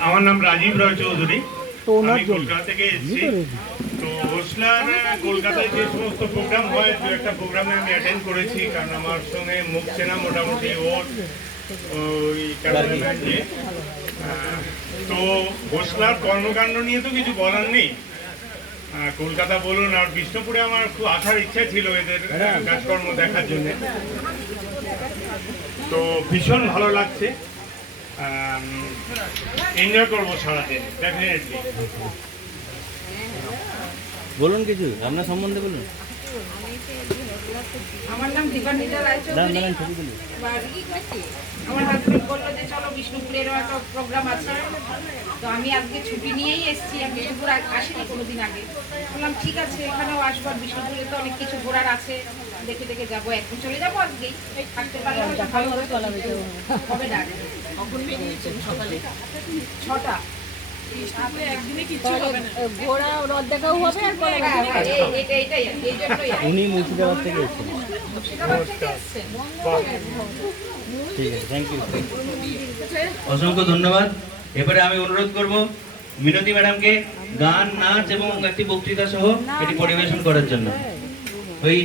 আমার নাম রাজীব রয় চৌধুরী। আমি কলকাতা থেকে এসেছি। তো হোসলার কলকাতায় যে সমস্ত প্রোগ্রাম হয় দু একটা প্রোগ্রামে আমি অ্যাটেন্ড করেছি কারণ আমার সঙ্গে মুখ চেনা মোটামুটি ওর ওই কারণে নিয়ে। তো হোসলার কর্মকাণ্ড নিয়ে তো কিছু বলার নেই। কলকাতা বলুন আর বিষ্ণুপুরে আমার খুব আসার ইচ্ছা ছিল এদের আহ, কাজকর্ম দেখার জন্য। তো ভীষণ ভালো লাগছে। এনজয় করব সারাদিন ডেফিনেটলি বলুন কিছু আপনার সম্বন্ধে বলুন। আমার নাম দীপান্বিতা রায়চৌধুরী। আমার হাজবেন্ড বলল যে চলো বিষ্ণুপুরেরও একটা প্রোগ্রাম আছে। তো আমি আজকে ছুটি নিয়েই এসেছি আমি বিষ্ণুপুর আ- আসিনি কোনোদিন আগে। বললাম ঠিক আছে এখানেও আসব আর বিষ্ণুপুরে তো অনেক কিছু ঘোরার আছে। দেখে দেখে যাব একদিন চলে যাব আজকেই। থাকতে পারলে ভালো হবে ডাকবে কখন বেরিয়েছেন সকালে? ছটা। উনি মুর্শিদাবাদ থেকে এসছেন। ঠিক আছে থ্যাংক ইউ অসংখ্য ধন্যবাদ। এবারে আমি অনুরোধ করব মিনতি ম্যাডামকে গান, নাচ এবং একটি বক্তৃতা সহ এটি পরিবেশন করার জন্য। ওই